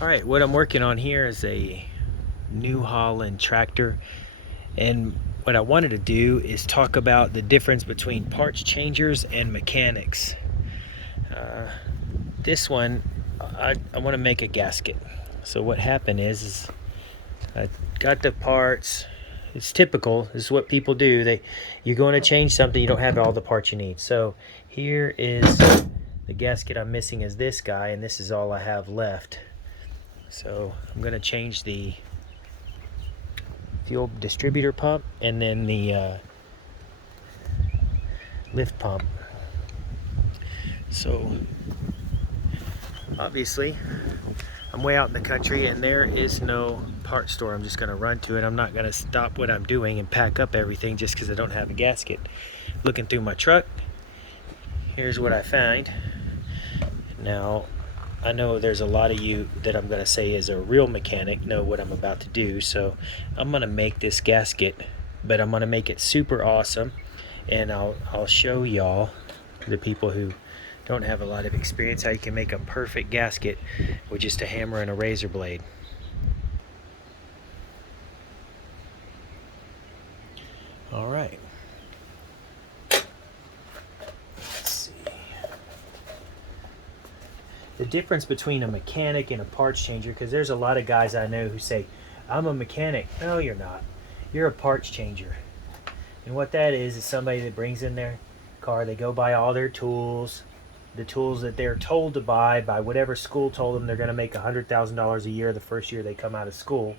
Alright, what I'm working on here is a New Holland tractor, and what I wanted to do is talk about the difference between parts changers and mechanics. Uh, this one, I want to make a gasket. So what happened is I got the parts. It's typical. This is what people do. You're going to change something, you don't have all the parts you need. So here is the gasket I'm missing is this guy, and this is all I have left. So I'm going to change the fuel distributor pump and then the lift pump. So obviously I'm way out in the country and there is no part store. I'm just going to run to it. I'm not going to stop what I'm doing and pack up everything just because I don't have a gasket. Looking through my truck, here's what I find. Now I know there's a lot of you that I'm going to say is a real mechanic know what I'm about to do, so I'm going to make this gasket, but I'm going to make it super awesome, and I'll show y'all, the people who don't have a lot of experience, how you can make a perfect gasket with just a hammer and a razor blade. All right. Let's see. The difference between a mechanic and a parts changer, because there's a lot of guys I know who say, I'm a mechanic. No, you're not. You're a parts changer. And what that is somebody that brings in their car, they go buy all their tools, the tools that they're told to buy by whatever school told them they're going to make $100,000 a year the first year they come out of school.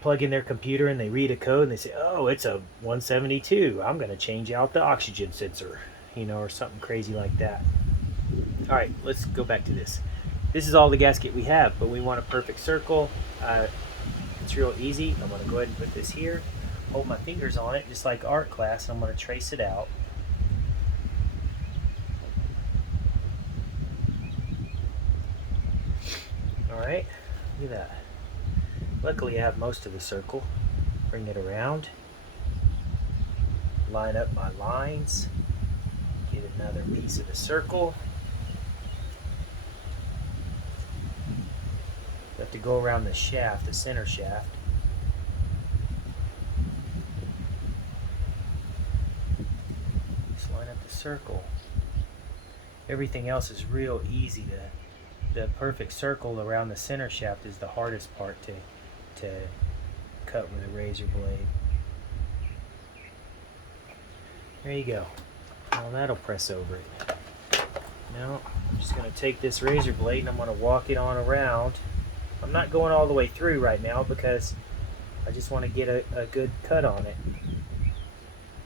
Plug in their computer and they read a code and they say, oh, it's a 172. I'm going to change out the oxygen sensor, or something crazy like that. All right, let's go back to this. This is all the gasket we have, but we want a perfect circle. It's real easy. I'm going to go ahead and put this here, hold my fingers on it just like art class, and I'm going to trace it out. All right, look at that. Luckily I have most of the circle. Bring it around, line up my lines, get another piece of the circle. You have to go around the shaft, the center shaft. Just line up the circle. Everything else is real easy. The perfect circle around the center shaft is the hardest part to cut with a razor blade. There you go. Now that'll press over it. Now I'm just going to take this razor blade and I'm going to walk it on around. I'm not going all the way through right now because I just want to get a good cut on it.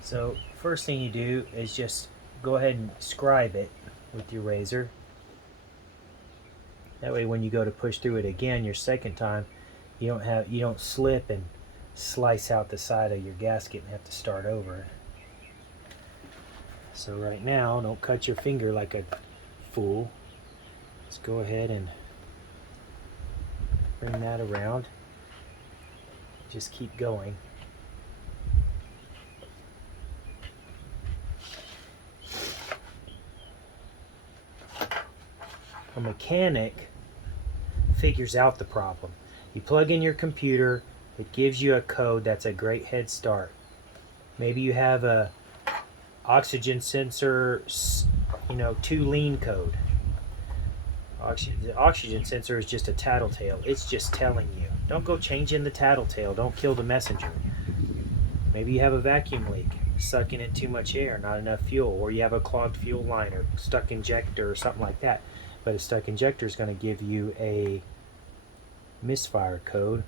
So first thing you do is just go ahead and scribe it with your razor. That way when you go to push through it again your second time, you don't slip and slice out the side of your gasket and have to start over. So right now, don't cut your finger like a fool. Let's go ahead and bring that around. Just keep going. A mechanic figures out the problem. You plug in your computer, it gives you a code. That's a great head start. Maybe you have a oxygen sensor, 2 lean code. The oxygen sensor is just a tattletale. It's just telling you. Don't go changing the tattletale. Don't kill the messenger. Maybe you have a vacuum leak, sucking in too much air, not enough fuel, or you have a clogged fuel line or stuck injector or something like that. But a stuck injector is going to give you a misfire code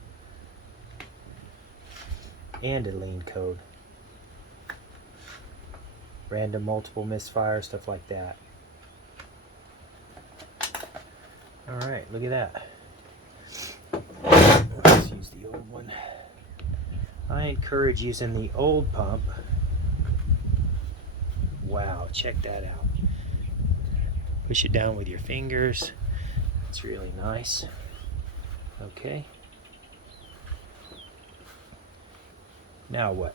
and a lean code. Random multiple misfire, stuff like that. Alright, look at that. Let's use the old one. I encourage using the old pump. Wow, check that out. Push it down with your fingers. It's really nice. Okay. Now what?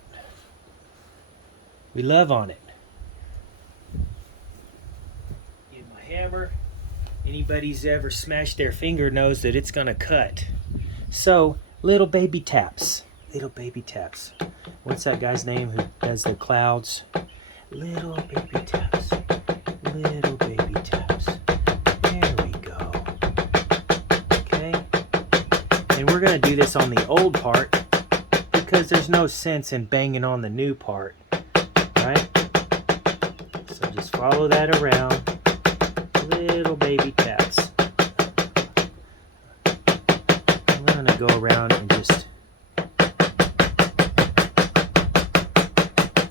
We love on it. Get my hammer, Anybody's ever smashed their finger knows that it's gonna cut. So, little baby taps. Little baby taps. What's that guy's name who does the clouds? Little baby taps. Little baby taps. There we go. Okay. And we're gonna do this on the old part because there's no sense in banging on the new part. Right? So just follow that around. Little baby taps. I'm gonna go around and just,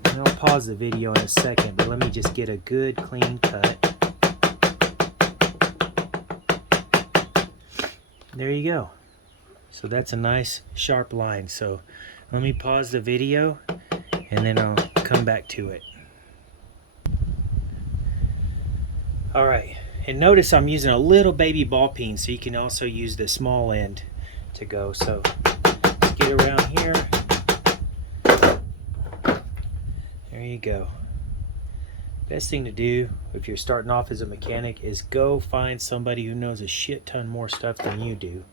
and I'll pause the video in a second, but let me just get a good clean cut. There you go. So that's a nice sharp line. So let me pause the video and then I'll come back to it. All right. And notice I'm using a little baby ball peen, so you can also use the small end to go. So let's get around here. There you go. Best thing to do if you're starting off as a mechanic is go find somebody who knows a shit ton more stuff than you do.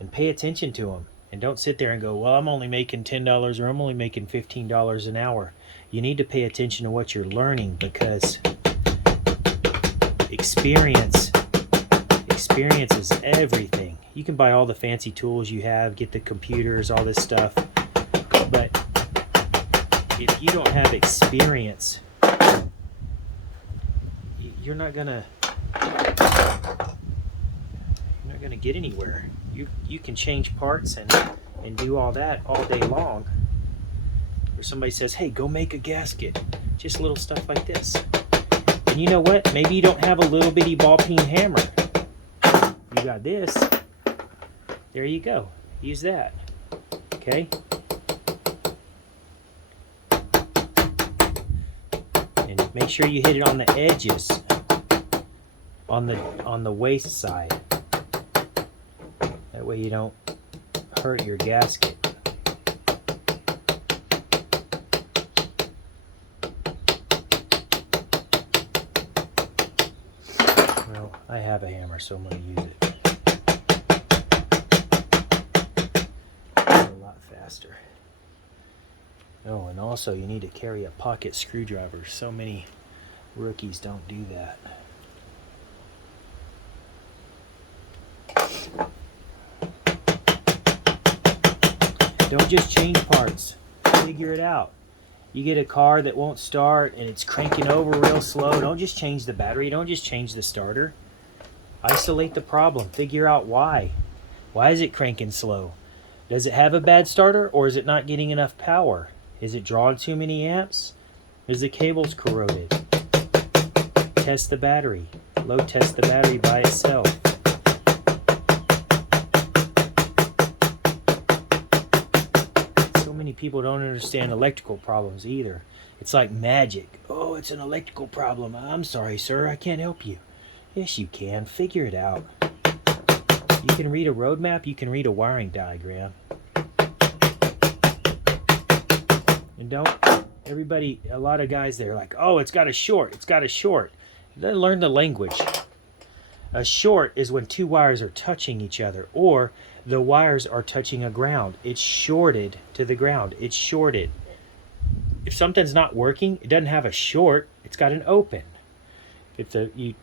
And pay attention to them. And don't sit there and go, well, I'm only making $10 or I'm only making $15 an hour. You need to pay attention to what you're learning, because experience is everything. You can buy all the fancy tools you have, get the computers, all this stuff, but if you don't have experience, you're not gonna get anywhere. You can change parts and do all that all day long. Or somebody says, hey, go make a gasket. Just little stuff like this. And you know what? Maybe you don't have a little bitty ball peen hammer. You got this. There you go. Use that. Okay? And make sure you hit it on the edges. On the waist side. That way you don't hurt your gasket. Well, I have a hammer, so I'm going to use it. A lot faster. Oh, and also you need to carry a pocket screwdriver. So many rookies don't do that. Don't just change parts. Figure it out. You get a car that won't start and it's cranking over real slow. Don't just change the battery. Don't just change the starter. Isolate the problem. Figure out why. Why is it cranking slow? Does it have a bad starter, or is it not getting enough power? Is it drawing too many amps? Is the cables corroded? Test the battery. Load test the battery by itself. Many people don't understand electrical problems either. It's like magic. Oh, it's an electrical problem. I'm sorry, sir, I can't help you. Yes, you can. Figure it out. You can read a roadmap. You can read a wiring diagram. And don't, everybody, a lot of guys, they're like, oh, it's got a short. It's got a short. They learn the language. A short is when two wires are touching each other, or the wires are touching a ground. It's shorted to the ground. It's shorted. If something's not working, it doesn't have a short. It's got an open. If you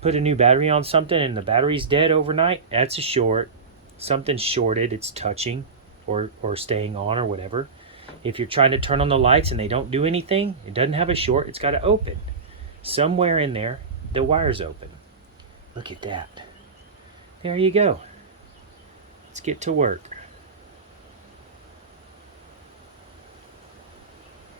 put a new battery on something and the battery's dead overnight, that's a short. Something's shorted. It's touching or staying on or whatever. If you're trying to turn on the lights and they don't do anything, it doesn't have a short. It's got an open. Somewhere in there, the wire's open. Look at that. There you go. Let's get to work.